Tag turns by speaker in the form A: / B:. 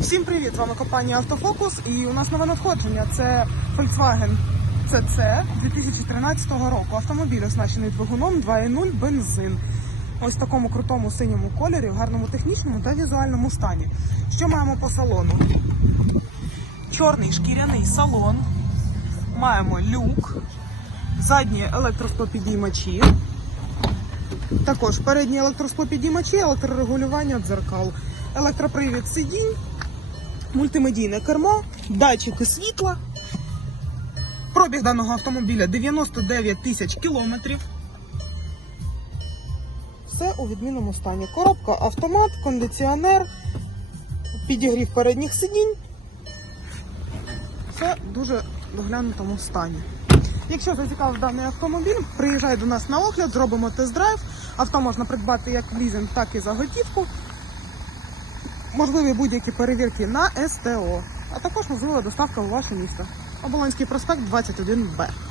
A: Всім привіт! З вами компанія Автофокус і у нас нове надходження. Це Volkswagen CC 2013 року. Автомобіль оснащений двигуном 2.0 бензин. Ось в такому крутому синьому кольорі, в гарному технічному та візуальному стані. Що маємо по салону? Чорний шкіряний салон. Маємо люк, задні електросклопідіймачі. Також передні електросклопідіймачі, електрорегулювання дзеркал, електропривід сидінь, мультимедійне кермо, датчики світла. Пробіг даного автомобіля 99 тисяч кілометрів. Все у відмінному стані. Коробка автомат, кондиціонер, підігрів передніх сидінь. Все в дуже доглянутому стані. Якщо зацікавив даний автомобіль, приїжджай до нас на огляд, зробимо тест-драйв. Авто можна придбати як в лізинг, так і за готівку. Можливі будь-які перевірки на СТО, а також можлива доставка у ваше місто. Оболонський проспект 21Б.